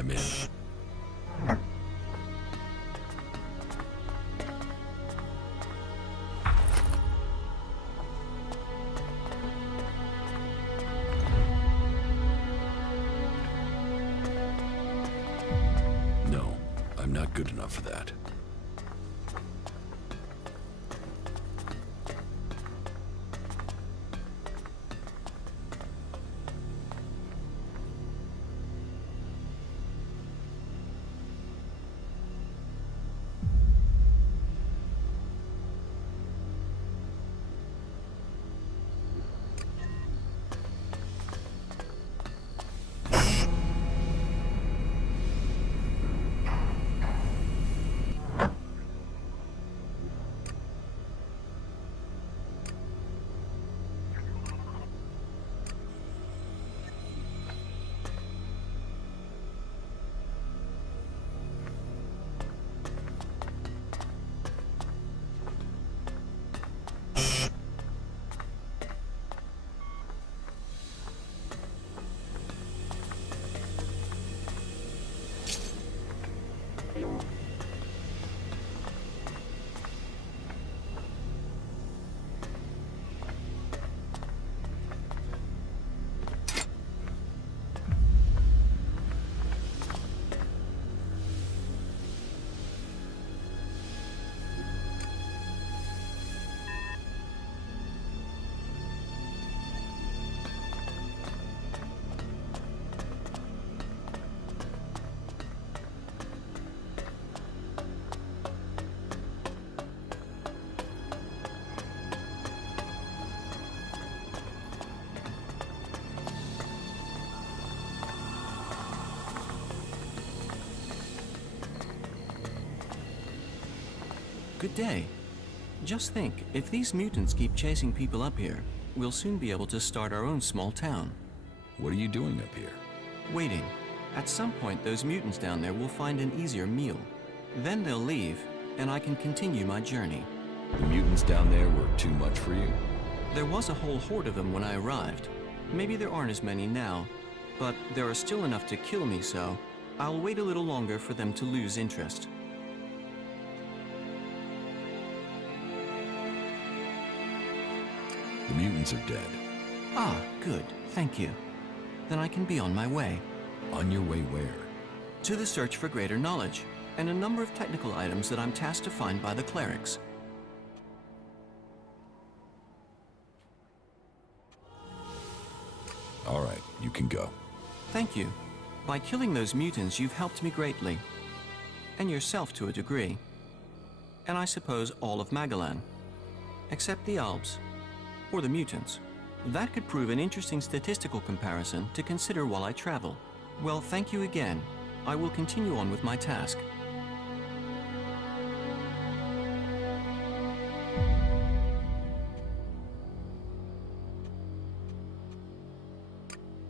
I'm in. No, I'm not good enough for that. Good day. Just think, if these mutants keep chasing people up here, we'll soon be able to start our own small town. What are you doing up here? Waiting. At some point, those mutants down there will find an easier meal. Then they'll leave, and I can continue my journey. The mutants down there were too much for you? There was a whole horde of them when I arrived. Maybe there aren't as many now, but there are still enough to kill me, so I'll wait a little longer for them to lose interest. The mutants are dead. Ah, good. Thank you. Then I can be on my way. On your way where? To the search for greater knowledge, and a number of technical items that I'm tasked to find by the clerics. All right, you can go. Thank you. By killing those mutants, you've helped me greatly. And yourself to a degree. And I suppose all of Magalan. Except the Albs. Or the mutants. That could prove an interesting statistical comparison to consider while I travel. Well, thank you again. I will continue on with my task.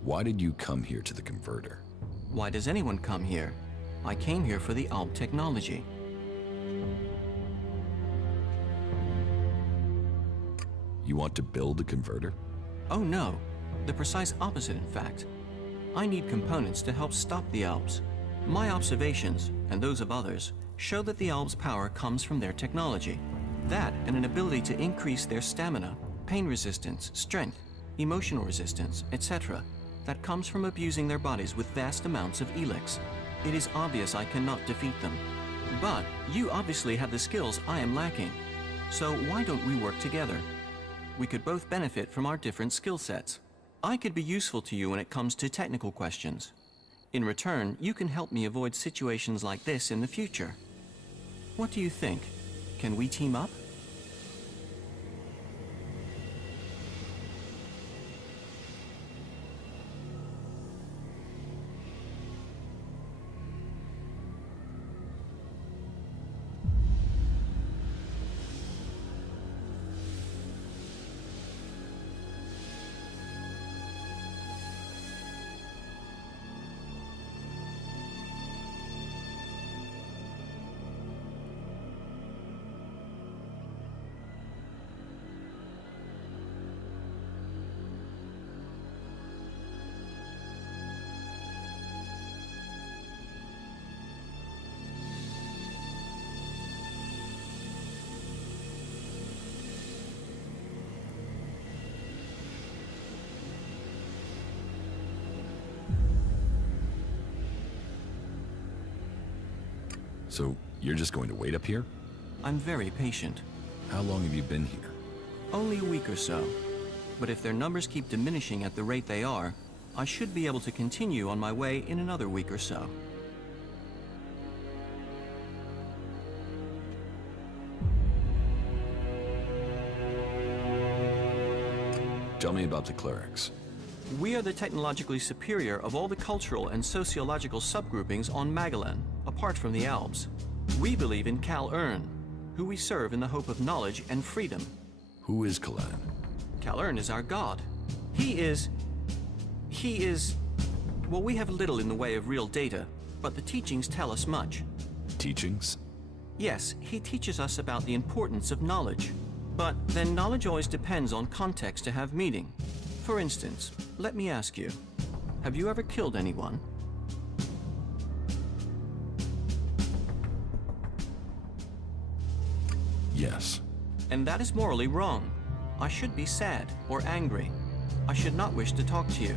Why did you come here to the converter? Why does anyone come here? I came here for the Alb technology. You want to build a converter? Oh no, the precise opposite in fact. I need components to help stop the Albs. My observations, and those of others, show that the Albs' power comes from their technology. That and an ability to increase their stamina, pain resistance, strength, emotional resistance, etc. that comes from abusing their bodies with vast amounts of Elex. It is obvious I cannot defeat them. But you obviously have the skills I am lacking. So why don't we work together? We could both benefit from our different skill sets. I could be useful to you when it comes to technical questions. In return, you can help me avoid situations like this in the future. What do you think? Can we team up? So, you're just going to wait up here? I'm very patient. How long have you been here? Only a week or so. But if their numbers keep diminishing at the rate they are, I should be able to continue on my way in another week or so. Tell me about the clerics. We are the technologically superior of all the cultural and sociological subgroupings on Magellan, apart from the Albs. We believe in Kal Ern, who we serve in the hope of knowledge and freedom. Who is Kalan? Kal Ern is our god. He is... Well, we have little in the way of real data, but the teachings tell us much. Teachings? Yes, he teaches us about the importance of knowledge. But then knowledge always depends on context to have meaning. For instance, let me ask you, have you ever killed anyone? Yes. And that is morally wrong. I should be sad or angry. I should not wish to talk to you.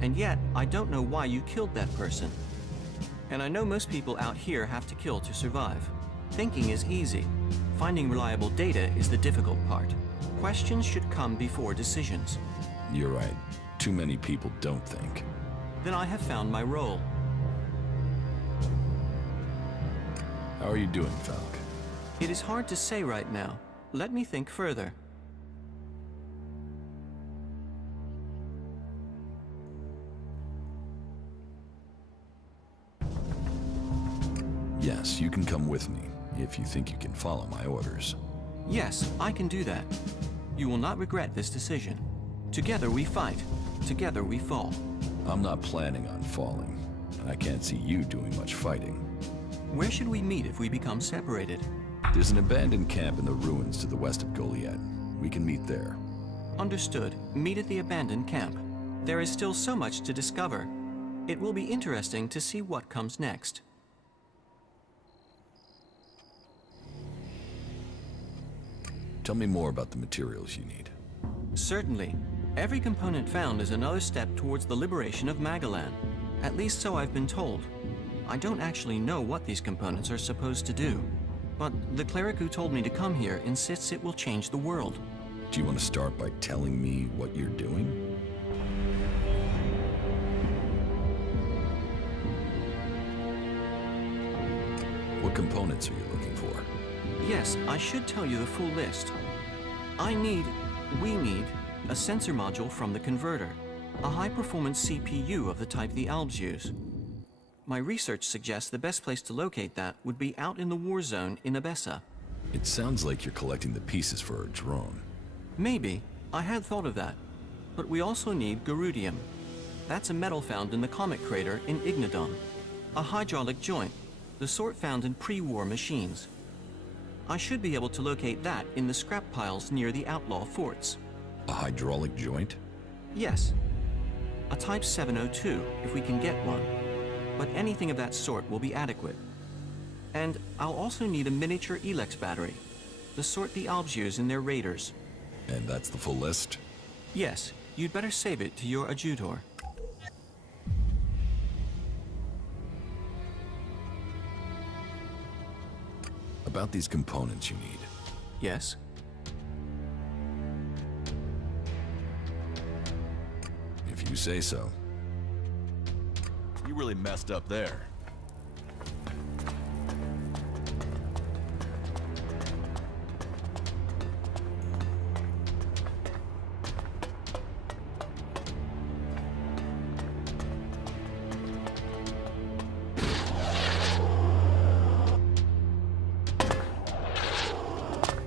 And yet, I don't know why you killed that person. And I know most people out here have to kill to survive. Thinking is easy. Finding reliable data is the difficult part. Questions should come before decisions. You're right. Too many people don't think. Then I have found my role. How are you doing, Falk? It is hard to say right now. Let me think further. Yes, you can come with me, if you think you can follow my orders. Yes, I can do that. You will not regret this decision. Together we fight. Together we fall. I'm not planning on falling, and I can't see you doing much fighting. Where should we meet if we become separated? There's an abandoned camp in the ruins to the west of Goliad. We can meet there. Understood. Meet at the abandoned camp. There is still so much to discover. It will be interesting to see what comes next. Tell me more about the materials you need. Certainly. Every component found is another step towards the liberation of Magellan. At least so I've been told. I don't actually know what these components are supposed to do. But the cleric who told me to come here insists it will change the world. Do you want to start by telling me what you're doing? What components are you looking for? Yes, I should tell you the full list. We need a sensor module from the converter, a high-performance CPU of the type the Albs use. My research suggests the best place to locate that would be out in the war zone in Abessa. It sounds like you're collecting the pieces for a drone. Maybe. I had thought of that. But we also need Garudium. That's a metal found in the comet crater in Ignodon. A hydraulic joint, the sort found in pre-war machines. I should be able to locate that in the scrap piles near the outlaw forts. A hydraulic joint? Yes. A Type 702, if we can get one. But anything of that sort will be adequate. And I'll also need a miniature Elex battery, the sort the Albs use in their raiders. And that's the full list? Yes, you'd better save it to your adjutor. About these components you need. Yes? If you say so. You really messed up there.